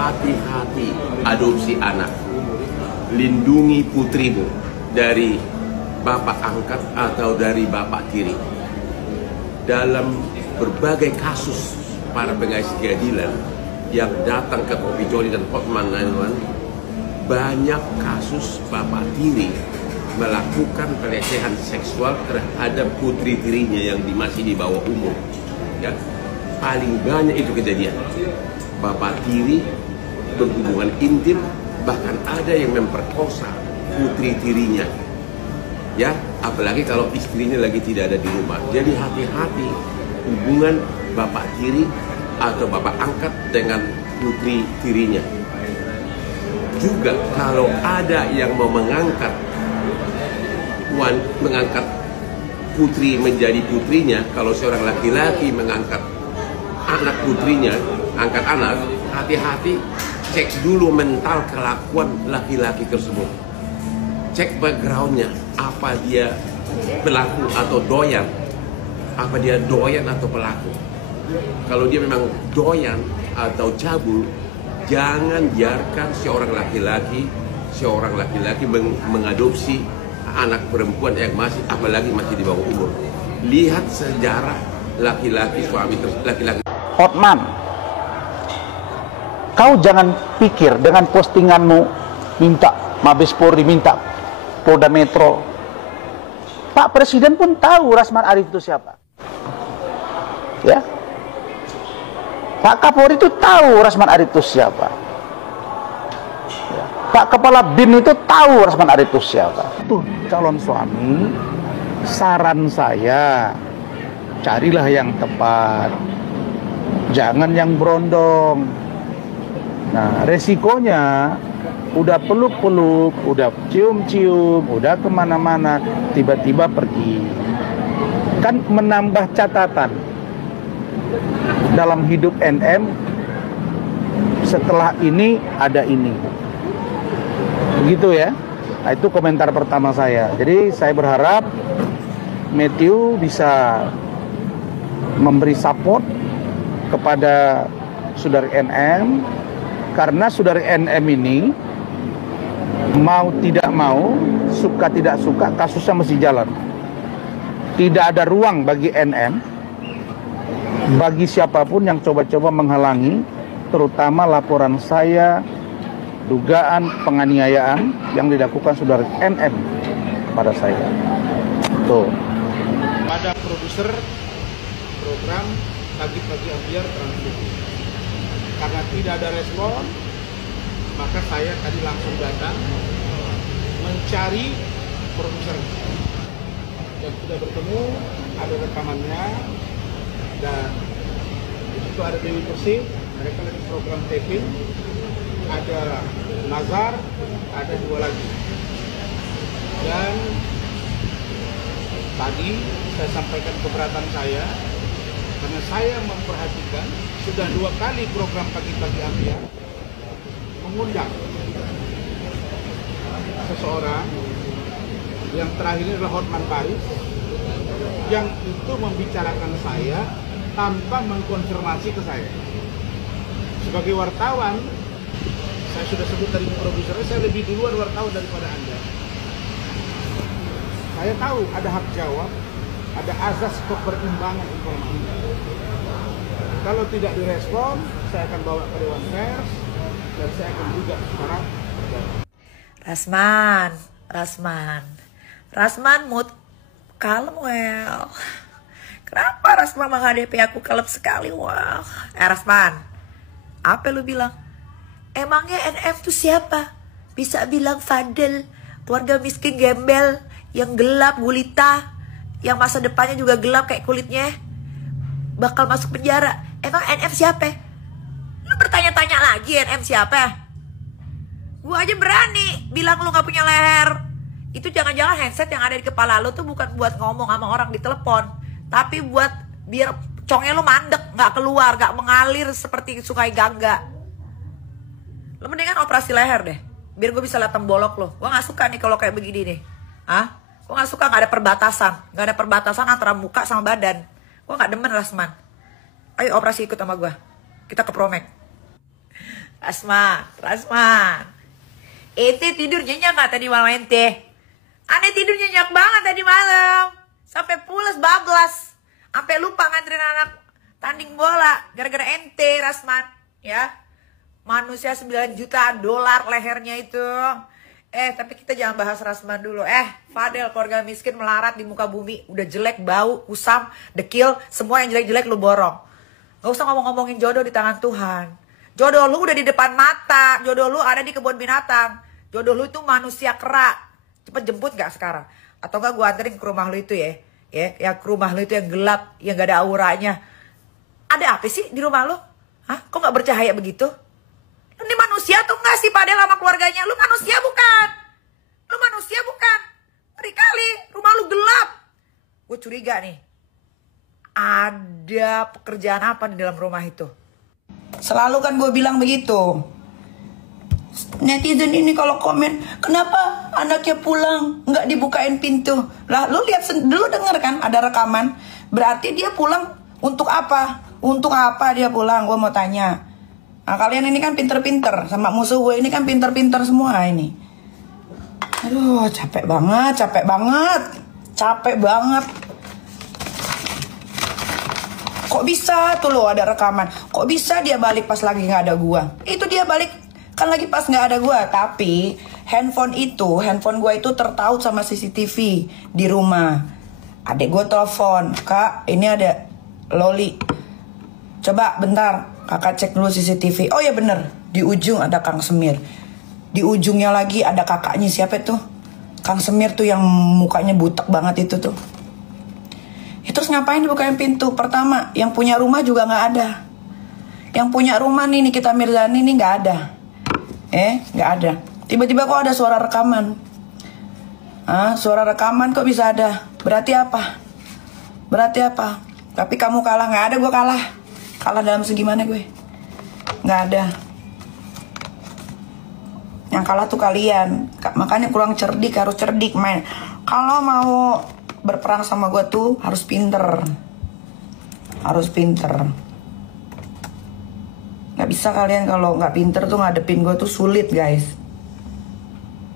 hati-hati adopsi anak. Lindungi putrimu dari bapak angkat atau dari bapak tiri. Dalam berbagai kasus para pengais keadilan yang datang ke Kopi Joli dan Hotman 911, banyak kasus bapak tiri melakukan pelecehan seksual terhadap putri tirinya yang masih di bawah umur. Ya, paling banyak itu kejadian. Bapak tiri berhubungan intim, bahkan ada yang memperkosa putri tirinya. Ya, apalagi kalau istrinya lagi tidak ada di rumah. Jadi hati-hati hubungan bapak tiri atau bapak angkat dengan putri tirinya. Juga kalau ada yang mau mengangkat putri menjadi putrinya, kalau seorang laki-laki mengangkat anak putrinya, angkat anak, hati-hati, cek dulu mental kelakuan laki-laki tersebut. Cek backgroundnya, apa dia pelaku atau doyan, apa dia doyan atau pelaku. Kalau dia memang doyan atau cabul, jangan biarkan seorang laki-laki mengadopsi anak perempuan yang apalagi masih di bawah umur. Lihat sejarah laki-laki laki-laki. Hotman, kau jangan pikir dengan postinganmu minta Mabes Polri, minta Polda Metro. Pak Presiden pun tahu Rasman Arif itu siapa. Ya, Pak Kapolri itu tahu Rasman Arif itu siapa. Pak Kepala BIN itu tahu Rasman Arif itu siapa. Tuh calon suami, saran saya, carilah yang tepat, jangan yang berondong. Nah, resikonya udah peluk-peluk, udah cium-cium, udah kemana-mana, tiba-tiba pergi. Kan menambah catatan dalam hidup NM. Setelah ini ada ini. Begitu ya. Nah, itu komentar pertama saya. Jadi saya berharap Matthew bisa memberi support kepada saudari NM, karena saudari NM ini mau tidak mau, suka tidak suka, kasusnya mesti jalan. Tidak ada ruang bagi NM, bagi siapapun yang coba-coba menghalangi, terutama laporan saya dugaan penganiayaan yang dilakukan saudara NM kepada saya. Tuh. Pada produser program Pagi-Pagi Ambiar Trans. Karena tidak ada respon, maka saya tadi langsung datang mencari produser yang sudah bertemu, ada rekamannya, dan di situ ada Dewi Persik, mereka lagi program taping, ada Nazar, ada dua lagi. Dan tadi saya sampaikan keberatan saya karena saya memperhatikan sudah 2 kali program Pagi-Pagi Ambiar mengundang seseorang, yang terakhir ini adalah Hotman Paris, yang itu membicarakan saya tanpa mengkonfirmasi ke saya. Sebagai wartawan, saya sudah sebut tadi produser, saya lebih duluan wartawan daripada Anda. Saya tahu ada hak jawab, ada azas keberimbangan informasi. Kalau tidak direspon, saya akan bawa ke Dewan Pers dan saya akan juga secara Rasman mood kalem, well. Kenapa Rasman menghadapi aku kalem sekali, well? Rasman, apa lu bilang? Emangnya NF itu siapa? Bisa bilang Fadel, keluarga miskin gembel, yang gelap gulita, yang masa depannya juga gelap kayak kulitnya, bakal masuk penjara. Emang NF siapa? Lu bertanya-tanya lagi NF siapa? Gua aja berani bilang lu gak punya leher. Itu jangan-jangan handset yang ada di kepala lu tuh bukan buat ngomong sama orang di telepon, tapi buat biar congnya lu mandek, gak keluar, gak mengalir seperti Sungai Gangga. Lo mendingan operasi leher deh, biar gue bisa liat tembolok lo. Gue gak suka nih kalau kayak begini nih. Gue gak suka gak ada perbatasan antara muka sama badan. Gue gak demen, Rasman. Ayo operasi ikut sama gue, kita ke Promek. Rasman. Ente tidur nyenyak gak tadi malam ente? Aneh tidur nyenyak banget tadi malam. Sampai pulas bablas. Sampai lupa nganterin anak tanding bola. Gara-gara ente, Rasman. Ya. Manusia 9 juta dolar lehernya itu. Tapi kita jangan bahas Rasman dulu. Fadel, keluarga miskin melarat di muka bumi. Udah jelek, bau, kusam, dekil. Semua yang jelek-jelek lu borong. Gak usah ngomong-ngomongin jodoh di tangan Tuhan. Jodoh lu udah di depan mata. Jodoh lu ada di kebun binatang. Jodoh lu itu manusia kera. Cepet jemput gak sekarang? Atau gak gue anterin ke rumah lu itu ya? Yang ke rumah lu itu yang gelap, yang gak ada auranya. Ada apa sih di rumah lu? Hah? Kok gak bercahaya begitu? Ini manusia tuh gak sih Padel sama keluarganya? Lu manusia bukan? Lu manusia bukan? Ngeri kali, rumah lu gelap. Gue curiga nih. Ada pekerjaan apa di dalam rumah itu? Selalu kan gue bilang begitu. Netizen ini kalau komen, kenapa anaknya pulang nggak dibukain pintu? Lah, lu lihat dulu, denger kan ada rekaman. Berarti dia pulang untuk apa? Untuk apa dia pulang? Gue mau tanya. Nah, kalian ini kan pinter-pinter, sama musuh gue ini kan pinter-pinter semua ini. Aduh, capek banget. Kok bisa tuh lo ada rekaman? Kok bisa dia balik pas lagi nggak ada gua? Itu dia balik kan lagi pas nggak ada gua. Tapi handphone gua itu tertaut sama CCTV di rumah. Adek gua telepon, Kak, ini ada Loli. Coba bentar, kakak cek dulu CCTV. Oh ya bener, di ujung ada Kang Semir. Di ujungnya lagi ada kakaknya, siapa tuh? Kang Semir tuh yang mukanya butek banget itu tuh. Terus ngapain dibukain pintu? Pertama, yang punya rumah juga nggak ada. Yang punya rumah nih Nikita Mirzani nih nggak ada. Nggak ada. Tiba-tiba kok ada suara rekaman. Suara rekaman kok bisa ada? Berarti apa? Tapi kamu kalah. Nggak ada, gue kalah. Kalah dalam segimana gue? Nggak ada. Yang kalah tuh kalian. Makanya kurang cerdik, harus cerdik main. Kalau mau berperang sama gue tuh harus pinter. Gak bisa kalian kalau gak pinter tuh ngadepin gue tuh sulit, guys.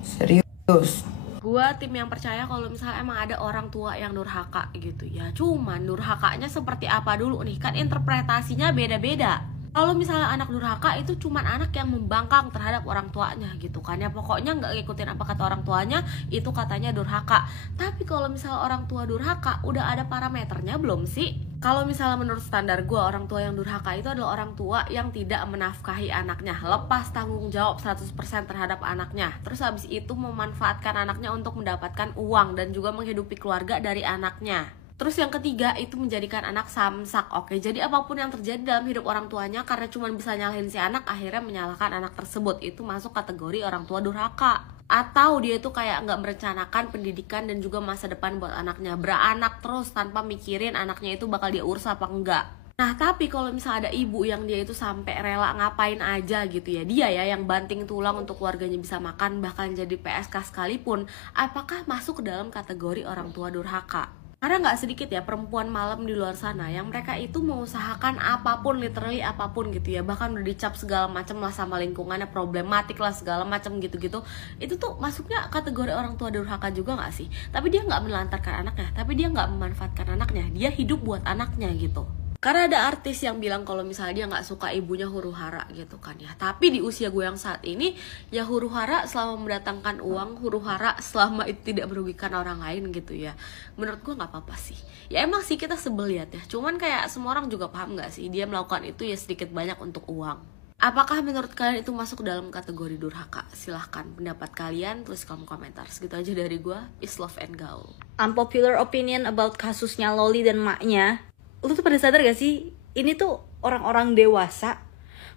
Serius. Gue tim yang percaya kalau misalnya emang ada orang tua yang durhaka gitu ya. Cuman durhakanya seperti apa dulu nih, kan interpretasinya beda-beda. Kalau misalnya anak durhaka itu cuman anak yang membangkang terhadap orang tuanya gitu kan ya. Pokoknya nggak ngikutin apa kata orang tuanya, itu katanya durhaka. Tapi kalau misalnya orang tua durhaka, udah ada parameternya belum sih? Kalau misalnya menurut standar gue, orang tua yang durhaka itu adalah orang tua yang tidak menafkahi anaknya, lepas tanggung jawab 100% terhadap anaknya. Terus habis itu memanfaatkan anaknya untuk mendapatkan uang dan juga menghidupi keluarga dari anaknya. Terus yang ketiga itu menjadikan anak samsak. Oke, jadi apapun yang terjadi dalam hidup orang tuanya karena cuma bisa nyalahin si anak, akhirnya menyalahkan anak tersebut. Itu masuk kategori orang tua durhaka. Atau dia itu kayak nggak merencanakan pendidikan dan juga masa depan buat anaknya, beranak terus tanpa mikirin anaknya itu bakal dia urus apa enggak. Nah, tapi kalau misalnya ada ibu yang dia itu sampai rela ngapain aja gitu ya, dia ya yang banting tulang untuk keluarganya bisa makan, bahkan jadi PSK sekalipun, apakah masuk ke dalam kategori orang tua durhaka? Karena nggak sedikit ya perempuan malam di luar sana yang mereka itu mengusahakan apapun, literally apapun gitu ya, bahkan udah dicap segala macam lah sama lingkungannya, problematik lah segala macam gitu-gitu. Itu tuh masuknya kategori orang tua durhaka juga nggak sih? Tapi dia nggak menelantarkan anaknya, tapi dia nggak memanfaatkan anaknya, dia hidup buat anaknya gitu. Karena ada artis yang bilang kalau misalnya dia nggak suka ibunya huru-hara gitu kan ya. Tapi di usia gue yang saat ini, ya huru-hara selama mendatangkan uang, huru-hara selama itu tidak merugikan orang lain gitu ya. Menurut gue nggak apa-apa sih. Ya emang sih kita sebel lihat ya. Cuman kayak semua orang juga paham nggak sih, dia melakukan itu ya sedikit banyak untuk uang. Apakah menurut kalian itu masuk dalam kategori durhaka? Silahkan pendapat kalian, tulis kolom komentar. Segitu aja dari gue. Is love and gaul. Unpopular opinion about kasusnya Loli dan maknya. Lu tuh pada sadar gak sih, ini tuh orang-orang dewasa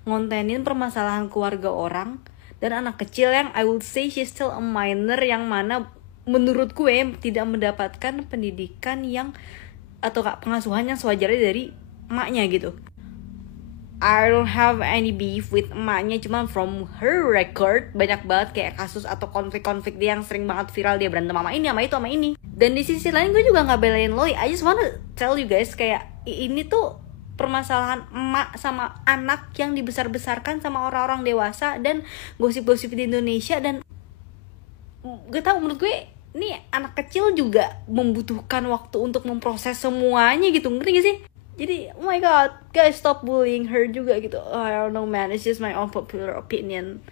ngontenin permasalahan keluarga orang dan anak kecil yang I would say she's still a minor, yang mana menurut gue tidak mendapatkan pendidikan yang atau pengasuhan yang sewajarnya dari emaknya gitu. I don't have any beef with emaknya, cuman from her record banyak banget kayak kasus atau konflik-konflik dia yang sering banget viral, dia berantem sama ini, sama itu, sama ini. Dan di sisi lain gue juga gak belain Loli. I just wanna tell you guys kayak ini tuh permasalahan emak sama anak yang dibesar-besarkan sama orang-orang dewasa dan gosip-gosip di Indonesia. Dan gak tau, menurut gue ini anak kecil juga membutuhkan waktu untuk memproses semuanya gitu, ngerti gak sih? Jadi oh my god guys, stop bullying her juga gitu. I don't know man, it's just my own popular opinion.